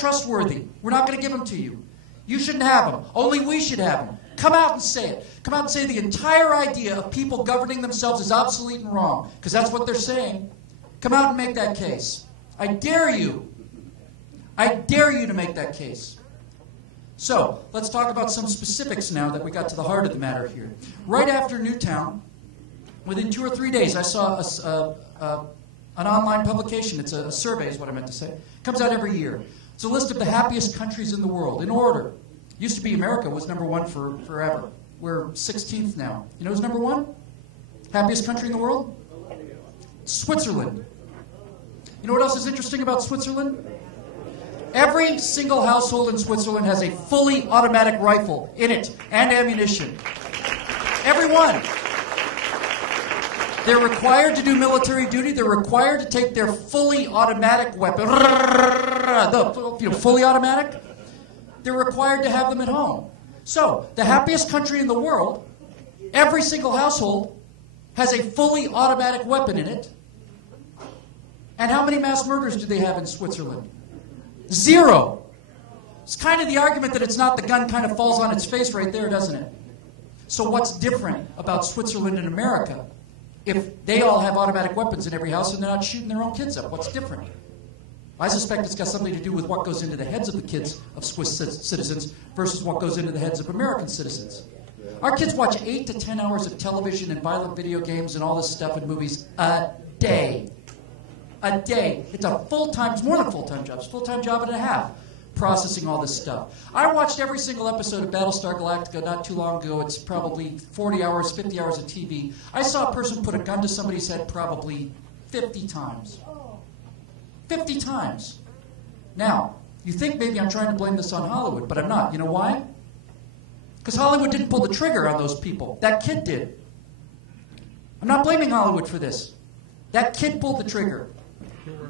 trustworthy. We're not going to give them to you. You shouldn't have them. Only we should have them. Come out and say it. Come out and say the entire idea of people governing themselves is obsolete and wrong, because that's what they're saying. Come out and make that case. I dare you. I dare you to make that case. So, let's talk about some specifics now that we got to the heart of the matter here. Right after Newtown, within 2 or 3 days, I saw an online publication. It's a survey is what I meant to say. It comes out every year. It's a list of the happiest countries in the world, in order. Used to be America was #1 for forever. We're 16th now. You know who's #1? Happiest country in the world? Switzerland. You know what else is interesting about Switzerland? Every single household in Switzerland has a fully automatic rifle in it and ammunition. Every one. They're required to do military duty. They're required to take their fully automatic weapon, fully automatic. They're required to have them at home. So, the happiest country in the world, every single household has a fully automatic weapon in it. And how many mass murders do they have in Switzerland? 0. It's kind of the argument that it's not the gun kind of falls on its face right there, doesn't it? So what's different about Switzerland and America if they all have automatic weapons in every house and they're not shooting their own kids up? What's different? I suspect it's got something to do with what goes into the heads of the kids of Swiss citizens versus what goes into the heads of American citizens. Our kids watch 8 to 10 hours of television and violent video games and all this stuff and movies a day. A day. It's a full-time, it's more than a full-time job. It's a full-time job and a half, processing all this stuff. I watched every single episode of Battlestar Galactica not too long ago. It's probably 40 hours, 50 hours of TV. I saw a person put a gun to somebody's head probably 50 times. 50 times. Now, you think maybe I'm trying to blame this on Hollywood, but I'm not. You know why? Because Hollywood didn't pull the trigger on those people. That kid did. I'm not blaming Hollywood for this. That kid pulled the trigger.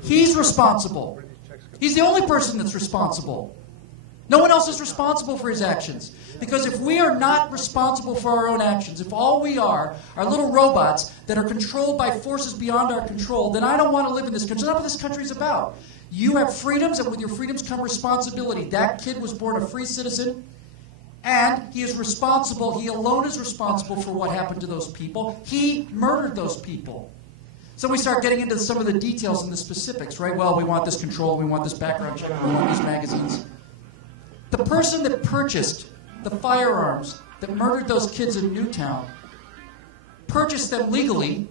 He's responsible. He's the only person that's responsible. No one else is responsible for his actions. Because if we are not responsible for our own actions, if all we are little robots that are controlled by forces beyond our control, then I don't want to live in this country. That's not what this country is about. You have freedoms, and with your freedoms come responsibility. That kid was born a free citizen, and he is responsible. He alone is responsible for what happened to those people. He murdered those people. So we start getting into some of the details and the specifics, right? Well, we want this control, we want this background check, we want these magazines. The person that purchased the firearms that murdered those kids in Newtown purchased them legally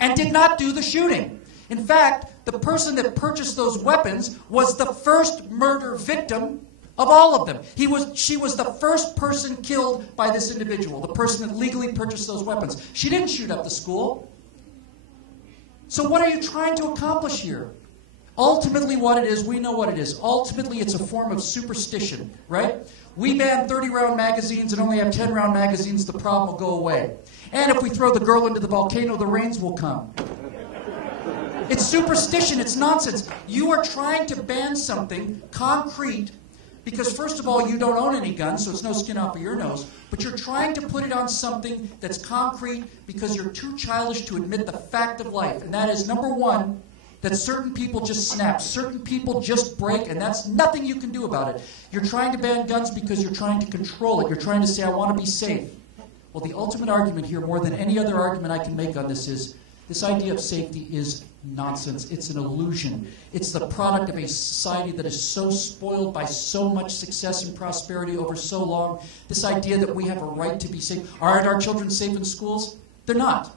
and did not do the shooting. In fact, the person that purchased those weapons was the first murder victim of all of them. She was the first person killed by this individual, the person that legally purchased those weapons. She didn't shoot up the school. So what are you trying to accomplish here? Ultimately what it is, we know what it is. Ultimately it's a form of superstition, right? We ban 30-round magazines and only have 10-round magazines, the problem will go away. And if we throw the girl into the volcano, the rains will come. It's superstition, it's nonsense. You are trying to ban something concrete because, first of all, you don't own any guns, so it's no skin off of your nose. But you're trying to put it on something that's concrete because you're too childish to admit the fact of life. And that is, number one, that certain people just snap. Certain people just break, and that's nothing you can do about it. You're trying to ban guns because you're trying to control it. You're trying to say, I want to be safe. Well, the ultimate argument here, more than any other argument I can make on this, is this idea of safety is nonsense. It's an illusion. It's the product of a society that is so spoiled by so much success and prosperity over so long. This idea that we have a right to be safe. Aren't our children safe in schools? They're not.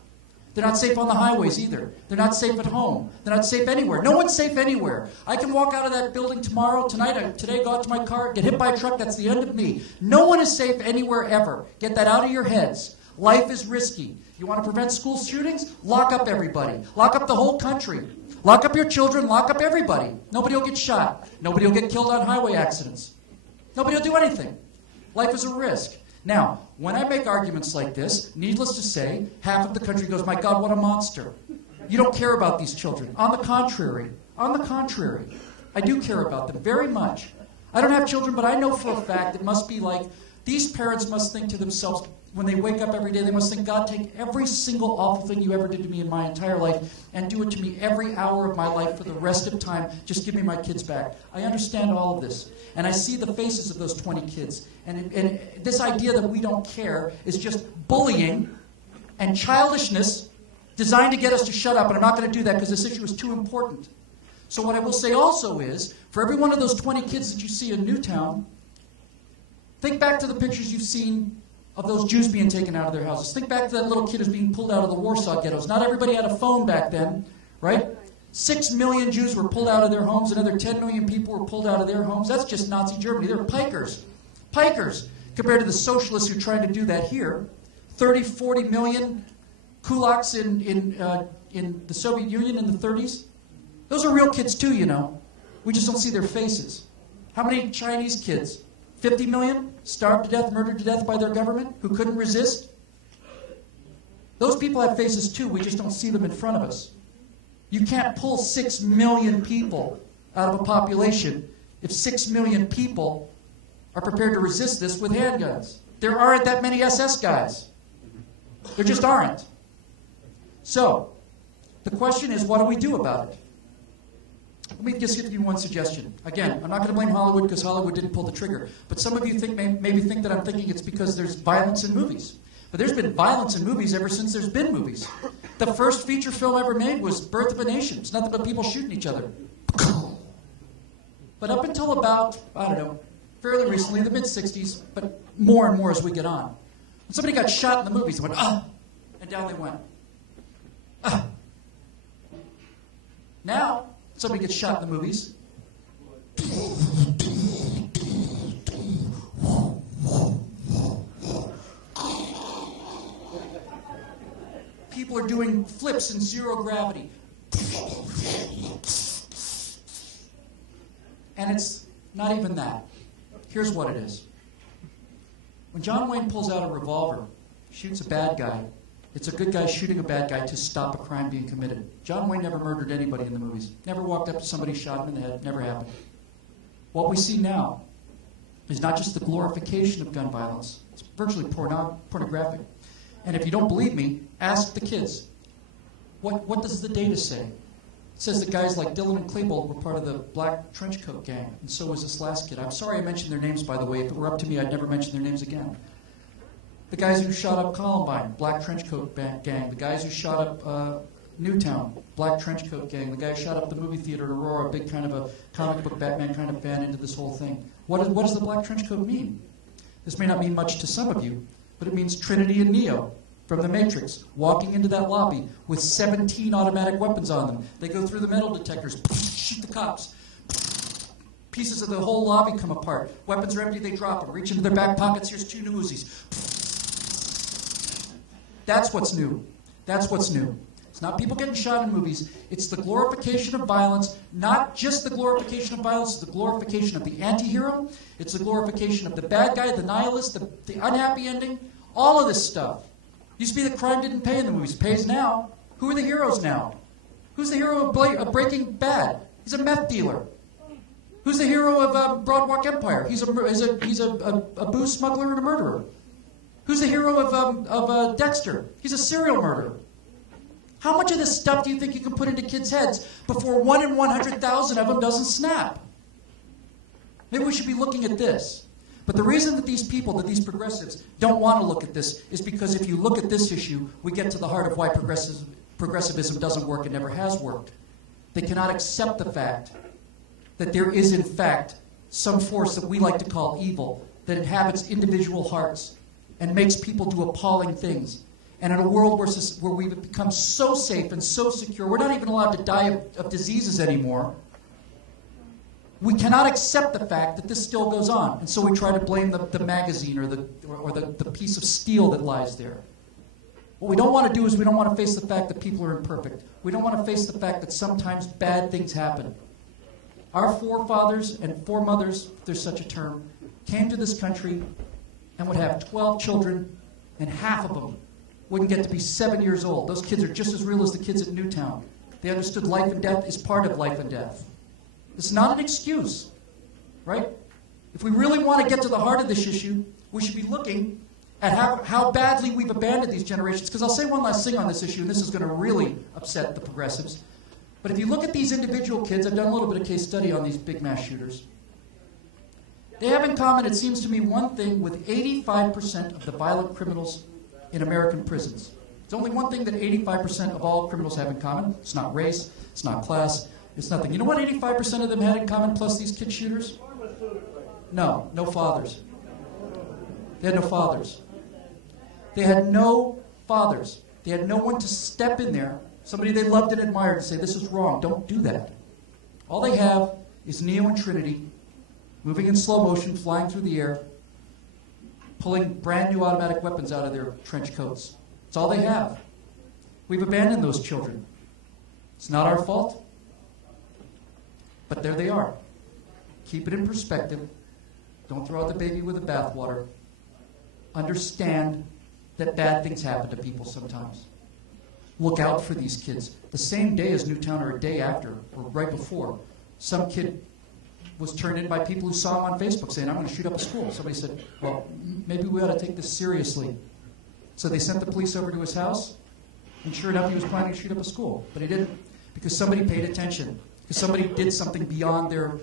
They're not safe on the highways either. They're not safe at home. They're not safe anywhere. No one's safe anywhere. I can walk out of that building tomorrow, today, go out to my car, get hit by a truck, that's the end of me. No one is safe anywhere ever. Get that out of your heads. Life is risky. You want to prevent school shootings? Lock up everybody. Lock up the whole country. Lock up your children. Lock up everybody. Nobody will get shot. Nobody will get killed on highway accidents. Nobody will do anything. Life is a risk. Now, when I make arguments like this, needless to say, half of the country goes, my God, what a monster. You don't care about these children. On the contrary, I do care about them very much. I don't have children, but I know for a fact it must be like These parents must think to themselves, when they wake up every day, they must think, God, take every single awful thing you ever did to me in my entire life and do it to me every hour of my life for the rest of time. Just give me my kids back. I understand all of this. And I see the faces of those 20 kids. And this idea that we don't care is just bullying and childishness designed to get us to shut up. And I'm not going to do that because this issue is too important. So what I will say also is, for every one of those 20 kids that you see in Newtown, think back to the pictures you've seen of those Jews being taken out of their houses. Think back to that little kid who's being pulled out of the Warsaw ghettos. Not everybody had a phone back then, right? 6 million Jews were pulled out of their homes. Another 10 million people were pulled out of their homes. That's just Nazi Germany. They're pikers. Pikers, compared to the socialists who are trying to do that here. 30, 40 million kulaks in the Soviet Union in the 30s. Those are real kids too, you know. We just don't see their faces. How many Chinese kids? 50 million starved to death, murdered to death by their government, who couldn't resist? Those people have faces too, we just don't see them in front of us. You can't pull 6 million people out of a population if 6 million people are prepared to resist this with handguns. There aren't that many SS guys. There just aren't. So, the question is, what do we do about it? Let me just give you one suggestion. Again, I'm not going to blame Hollywood because Hollywood didn't pull the trigger. But some of you maybe think that I'm thinking it's because there's violence in movies. But there's been violence in movies ever since there's been movies. The first feature film ever made was Birth of a Nation. It's nothing but people shooting each other. But up until about, I don't know, fairly recently, the mid-'60s, but more and more as we get on. When somebody got shot in the movies, they went, ah, and down they went. Ah. Now, somebody gets shot in the movies. People are doing flips in zero gravity. And it's not even that. Here's what it is. When John Wayne pulls out a revolver, shoots a bad guy, it's a good guy shooting a bad guy to stop a crime being committed. John Wayne never murdered anybody in the movies. Never walked up to somebody, shot him in the head. Never happened. What we see now is not just the glorification of gun violence. It's virtually pornographic. And if you don't believe me, ask the kids. What does the data say? It says that guys like Dylan and Klebold were part of the black trench coat gang, and so was this last kid. I'm sorry I mentioned their names, by the way. If it were up to me, I'd never mention their names again. The guys who shot up Columbine, black trench coat gang. The guys who shot up Newtown, black trench coat gang. The guy who shot up the movie theater in Aurora, big kind of a comic book Batman kind of fan into this whole thing. What does the black trench coat mean? This may not mean much to some of you, but it means Trinity and Neo from the Matrix, walking into that lobby with 17 automatic weapons on them. They go through the metal detectors, shoot the cops. Pieces of the whole lobby come apart. Weapons are empty, they drop them. Reach into their back pockets, here's 2 new Uzis. That's what's new. That's what's new. It's not people getting shot in movies. It's the glorification of violence, not just the glorification of violence, it's the glorification of the anti-hero. It's the glorification of the bad guy, the nihilist, the unhappy ending, all of this stuff. Used to be that crime didn't pay in the movies. It pays now. Who are the heroes now? Who's the hero of Breaking Bad? He's a meth dealer. Who's the hero of Broadwalk Empire? He's a booze smuggler and a murderer. Who's the hero of Dexter? He's a serial murderer. How much of this stuff do you think you can put into kids' heads before 1 in 100,000 of them doesn't snap? Maybe we should be looking at this. But the reason that these people, that these progressives, don't want to look at this is because if you look at this issue, we get to the heart of why progressivism doesn't work and never has worked. They cannot accept the fact that there is, in fact, some force that we like to call evil that inhabits individual hearts and makes people do appalling things. And in a world where we've become so safe and so secure, we're not even allowed to die of diseases anymore. We cannot accept the fact that this still goes on. And so we try to blame the magazine or the piece of steel that lies there. What we don't want to do is we don't want to face the fact that people are imperfect. We don't want to face the fact that sometimes bad things happen. Our forefathers and foremothers, if there's such a term, came to this country and would have 12 children, and half of them wouldn't get to be 7 years old. Those kids are just as real as the kids at Newtown. They understood life and death is part of life and death. It's not an excuse, right? If we really want to get to the heart of this issue, we should be looking at how badly we've abandoned these generations. Because I'll say one last thing on this issue, and this is going to really upset the progressives. But if you look at these individual kids, I've done a little bit of case study on these big mass shooters. They have in common, it seems to me, one thing with 85% of the violent criminals in American prisons. There's only one thing that 85% of all criminals have in common. It's not race, it's not class, it's nothing. You know what 85% of them had in common, plus these kid shooters? No fathers. They had no fathers. They had no fathers. They had no one to step in there, somebody they loved and admired, and say, this is wrong, don't do that. All they have is Neo and Trinity, moving in slow motion, flying through the air, pulling brand new automatic weapons out of their trench coats. That's all they have. We've abandoned those children. It's not our fault, but there they are. Keep it in perspective. Don't throw out the baby with the bathwater. Understand that bad things happen to people sometimes. Look out for these kids. The same day as Newtown, or a day after, or right before, some kid was turned in by people who saw him on Facebook saying, I'm going to shoot up a school. Somebody said, well, maybe we ought to take this seriously. So they sent the police over to his house, and sure enough, he was planning to shoot up a school. But he didn't, because somebody paid attention. Because somebody did something beyond their,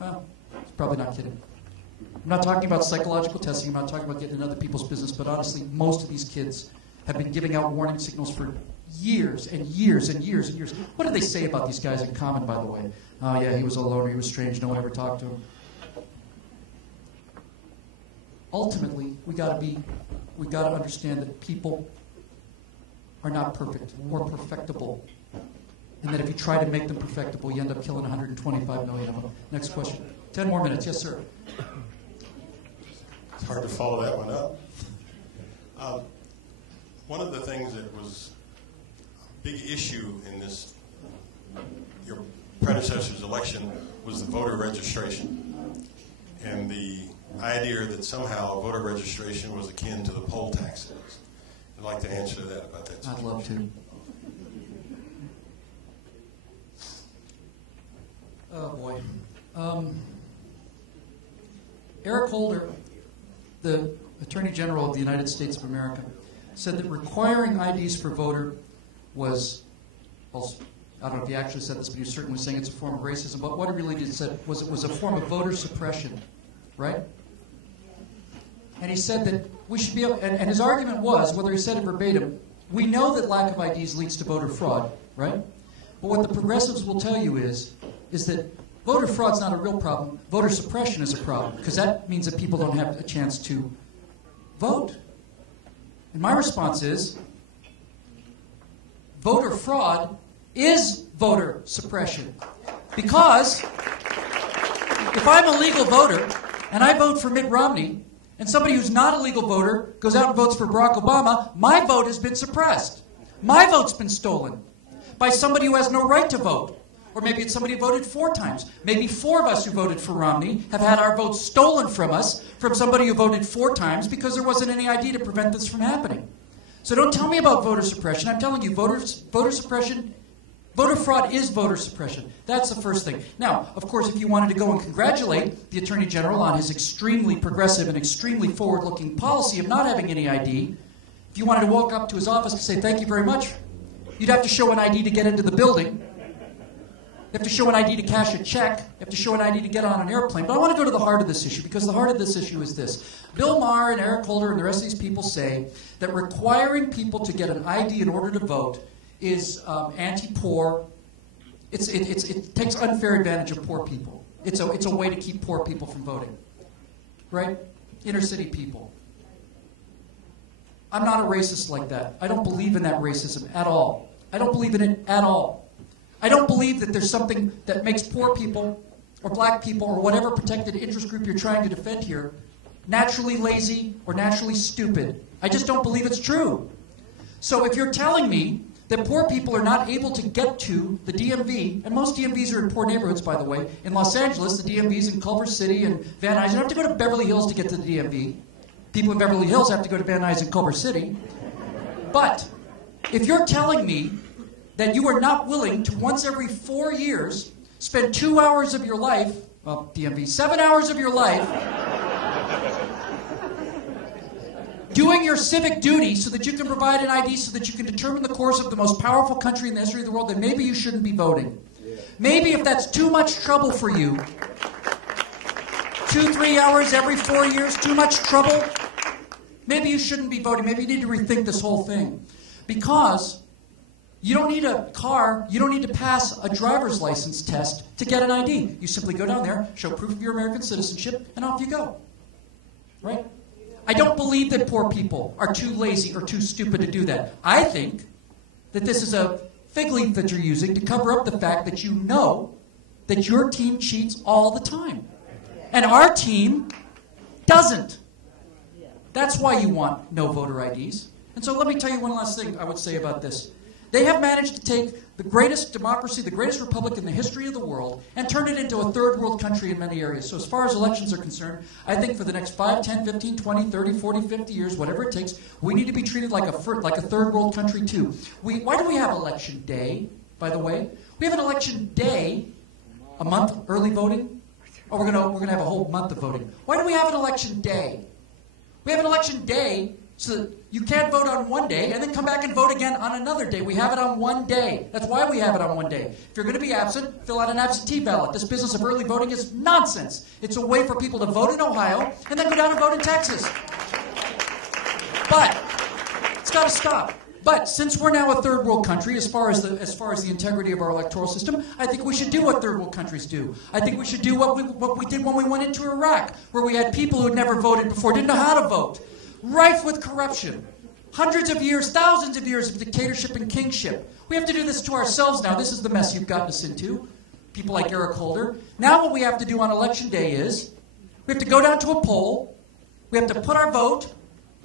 well, he's probably not kidding. I'm not talking about psychological testing. I'm not talking about getting in other people's business. But honestly, most of these kids have been giving out warning signals for years and years and years and years. What do they say about these guys in common, by the way? Oh, yeah, he was a loner. He was strange. No one ever talked to him. Ultimately, we got to understand that people are not perfect or perfectible. And that if you try to make them perfectible, you end up killing 125 million of them. Next question. 10 more minutes. Yes, sir. It's hard to follow that one up. One of the things that was a big issue in this, your predecessor's election, was the voter registration. And the idea that somehow voter registration was akin to the poll taxes. I'd like to answer that about that. I'd love to. Oh, boy. Eric Holder, the Attorney General of the United States of America, said that requiring IDs for voter was, well, I don't know if he actually said this, but he was certainly saying it's a form of racism. But what he really did said was it was a form of voter suppression, right? And he said that we should be able, and his argument was, whether he said it verbatim, we know that lack of IDs leads to voter fraud, right? But what the progressives will tell you is that voter fraud's not a real problem. Voter suppression is a problem, because that means that people don't have a chance to vote. And my response is, voter fraud is voter suppression. Because if I'm a legal voter and I vote for Mitt Romney, and somebody who's not a legal voter goes out and votes for Barack Obama, my vote has been suppressed. My vote's been stolen by somebody who has no right to vote. Or maybe it's somebody who voted 4 times. Maybe 4 of us who voted for Romney have had our votes stolen from us from somebody who voted 4 times because there wasn't any ID to prevent this from happening. So don't tell me about voter suppression. I'm telling you, voter suppression, voter fraud is voter suppression. That's the first thing. Now, of course, if you wanted to go and congratulate the Attorney General on his extremely progressive and extremely forward-looking policy of not having any ID, if you wanted to walk up to his office and say, thank you very much, you'd have to show an ID to get into the building. You have to show an ID to cash a check. You have to show an ID to get on an airplane. But I want to go to the heart of this issue, because the heart of this issue is this. Bill Maher and Eric Holder and the rest of these people say that requiring people to get an ID in order to vote is anti-poor. It takes unfair advantage of poor people. It's a way to keep poor people from voting, right? Inner city people. I'm not a racist like that. I don't believe in that racism at all. I don't believe in it at all. I don't believe that there's something that makes poor people or black people or whatever protected interest group you're trying to defend here naturally lazy or naturally stupid. I just don't believe it's true. So if you're telling me that poor people are not able to get to the DMV, and most DMVs are in poor neighborhoods, by the way. In Los Angeles, the DMVs in Culver City and Van Nuys, you don't have to go to Beverly Hills to get to the DMV. People in Beverly Hills have to go to Van Nuys and Culver City. But if you're telling me that you are not willing to once every 4 years spend 2 hours of your life, well, DMV, 7 hours of your life doing your civic duty so that you can provide an ID so that you can determine the course of the most powerful country in the history of the world, then maybe you shouldn't be voting. Maybe if that's too much trouble for you, 2-3 hours every 4 years, too much trouble, maybe you shouldn't be voting. Maybe you need to rethink this whole thing. Because you don't need a car, you don't need to pass a driver's license test to get an ID. You simply go down there, show proof of your American citizenship, and off you go. Right? I don't believe that poor people are too lazy or too stupid to do that. I think that this is a fig leaf that you're using to cover up the fact that you know that your team cheats all the time. And our team doesn't. That's why you want no voter IDs. And so let me tell you one last thing I would say about this. They have managed to take the greatest democracy, the greatest republic in the history of the world, and turn it into a third world country in many areas. So as far as elections are concerned, I think for the next 5, 10, 15, 20, 30, 40, 50 years, whatever it takes, we need to be treated like a third world country too. Why do we have election day, by the way? We have an election day, a month early voting. Oh, we're gonna have a whole month of voting. Why do we have an election day? We have an election day so that you can't vote on one day and then come back and vote again on another day. We have it on one day. That's why we have it on one day. If you're going to be absent, fill out an absentee ballot. This business of early voting is nonsense. It's a way for people to vote in Ohio and then go down and vote in Texas. But it's got to stop. But since we're now a third world country, as far as the integrity of our electoral system, I think we should do what third world countries do. I think we should do what we did when we went into Iraq, where we had people who had never voted before, didn't know how to vote. Rife with corruption. Hundreds of years, thousands of years of dictatorship and kingship. We have to do this to ourselves now. This is the mess you've gotten us into. People like Eric Holder. Now what we have to do on election day is, we have to go down to a poll, we have to put our vote,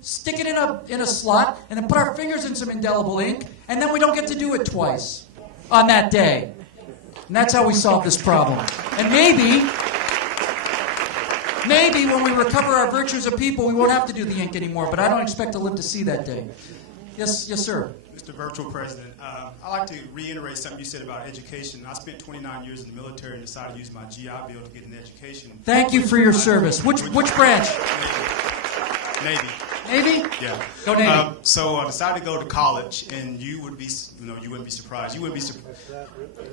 stick it in a slot, and then put our fingers in some indelible ink, and then we don't get to do it twice on that day. And that's how we solve this problem. And maybe when we recover our virtues of people, we won't have to do the ink anymore, but I don't expect to live to see that day. Yes, sir. Mr. Virtual President, I'd like to reiterate something you said about education. I spent 29 years in the military and decided to use my GI Bill to get an education. Thank you for your service. Which branch? Navy. Navy? Yeah. Go Navy. So I decided to go to college, and you wouldn't be surprised. You wouldn't be surprised.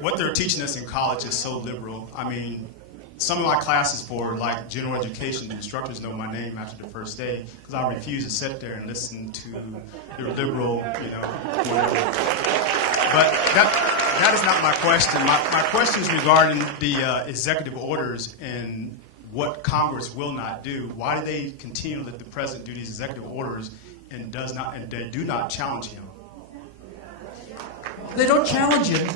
What they're teaching us in college is so liberal. I mean, some of my classes for like general education, the instructors know my name after the first day because I refuse to sit there and listen to their liberal, But that is not my question. My question is regarding the executive orders and what Congress will not do. Why do they continue to let the president do these executive orders and they do not challenge him? They don't challenge him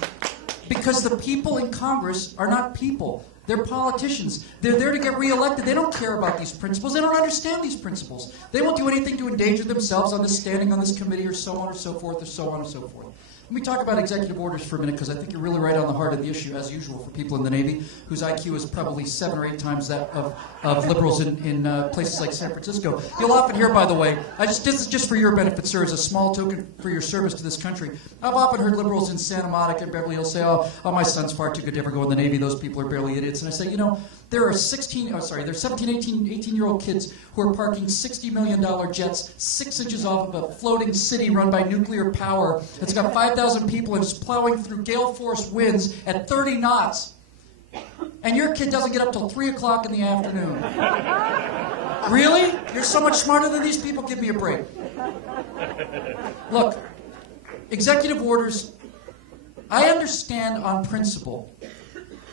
because the people in Congress are not people. They're politicians. They're there to get reelected. They don't care about these principles. They don't understand these principles. They won't do anything to endanger themselves on this standing on this committee or so on or so forth or so on and so forth. Let me talk about executive orders for a minute because I think you're really right on the heart of the issue, as usual, for people in the Navy whose IQ is probably 7 or 8 times that of liberals in places like San Francisco. You'll often hear, by the way, this is just for your benefit, sir, as a small token for your service to this country. I've often heard liberals in Santa Monica and Beverly Hills say, oh, my son's far too good to ever go in the Navy. Those people are barely idiots. And I say, there are 17, 18-year-old kids who are parking $60 million jets 6 inches off of a floating city run by nuclear power that's got 5,000 people and is plowing through gale force winds at 30 knots. And your kid doesn't get up till 3 o'clock in the afternoon. Really? You're so much smarter than these people? Give me a break. Look, executive orders, I understand on principle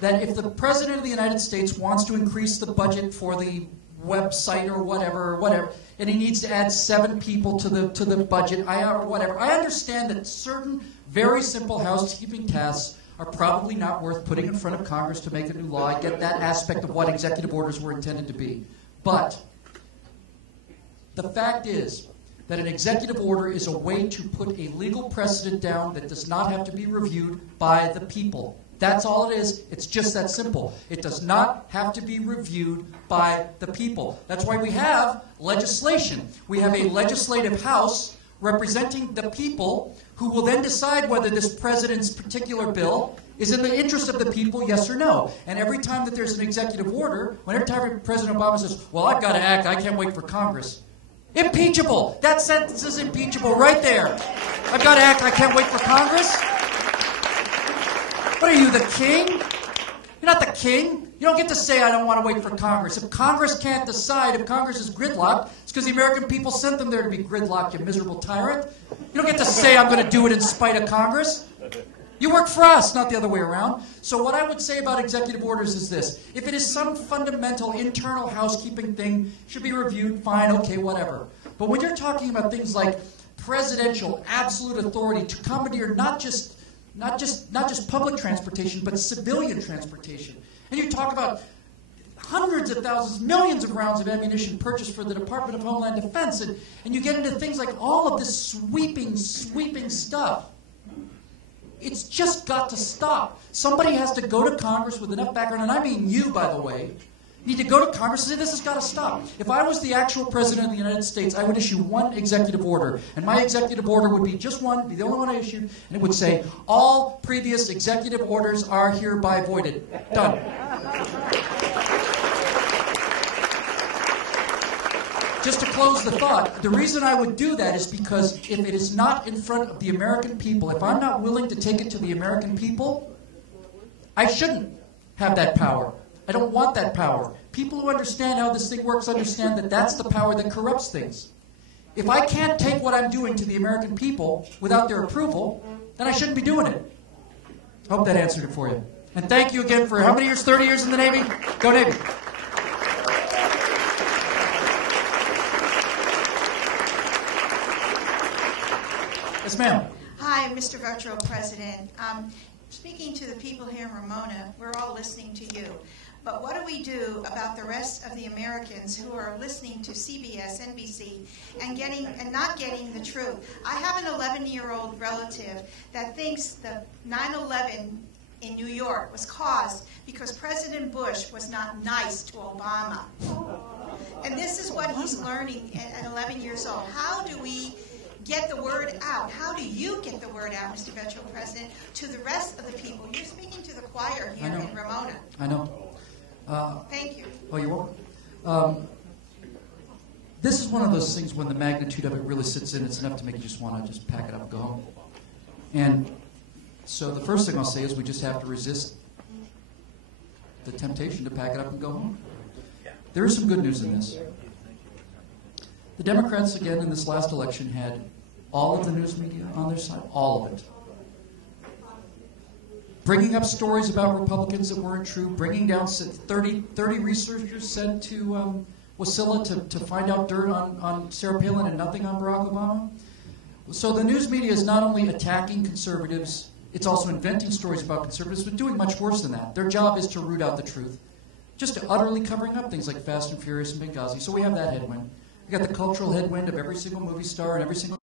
that if the President of the United States wants to increase the budget for the website or whatever, and he needs to add 7 people to the budget, or whatever, I understand that certain very simple housekeeping tasks are probably not worth putting in front of Congress to make a new law. I get that aspect of what executive orders were intended to be. But the fact is that an executive order is a way to put a legal precedent down that does not have to be reviewed by the people. That's all it is. It's just that simple. It does not have to be reviewed by the people. That's why we have legislation. We have a legislative house representing the people who will then decide whether this president's particular bill is in the interest of the people, yes or no. And every time that there's an executive order, whenever President Obama says, well, I've got to act, I can't wait for Congress, Impeachable. That sentence is impeachable right there. I've got to act, I can't wait for Congress. What are you, the king? You're not the king. You don't get to say, I don't want to wait for Congress. If Congress can't decide, if Congress is gridlocked, it's because the American people sent them there to be gridlocked, you miserable tyrant. You don't get to say, I'm going to do it in spite of Congress. You work for us, not the other way around. So what I would say about executive orders is this. If it is some fundamental internal housekeeping thing, should be reviewed, fine, okay, whatever. But when you're talking about things like presidential absolute authority to commandeer not just public transportation, but civilian transportation, and you talk about hundreds of thousands, millions of rounds of ammunition purchased for the Department of Homeland Defense, and you get into things like all of this sweeping stuff. It's just got to stop. Somebody has to go to Congress with enough background, and I mean you, by the way, need to go to Congress and say, this has got to stop. If I was the actual president of the United States, I would issue one executive order, and my executive order would be just one, be the only one I issued, and it would say, all previous executive orders are hereby voided. Done. Just to close the thought, the reason I would do that is because if it is not in front of the American people, if I'm not willing to take it to the American people, I shouldn't have that power. I don't want that power. People who understand how this thing works understand that that's the power that corrupts things. If I can't take what I'm doing to the American people without their approval, then I shouldn't be doing it. I hope that answered it for you. And thank you again for how many years? 30 years in the Navy? Go Navy. Yes, ma'am. Hi, Mr. Virtual President. Speaking to the people here in Ramona, we're all listening to you. But what do we do about the rest of the Americans who are listening to CBS, NBC, and not getting the truth? I have an 11-year-old relative that thinks the 9/11 in New York was caused because President Bush was not nice to Obama. And this is what he's learning at 11 years old. How do we get the word out? How do you get the word out, Mr. Virtual President, to the rest of the people? You're speaking to the choir here in Ramona. I know. Thank you. Oh, you're welcome. This is one of those things when the magnitude of it really sits in, it's enough to make you just want to just pack it up and go home. And so the first thing I'll say is we just have to resist the temptation to pack it up and go home. There is some good news in this. The Democrats, again, in this last election had all of the news media on their side, all of it. Bringing up stories about Republicans that weren't true, bringing down 30 researchers sent to Wasilla to find out dirt on Sarah Palin and nothing on Barack Obama. So the news media is not only attacking conservatives, it's also inventing stories about conservatives, but doing much worse than that. Their job is to root out the truth, just utterly covering up things like Fast and Furious and Benghazi. So we have that headwind. We got the cultural headwind of every single movie star and every single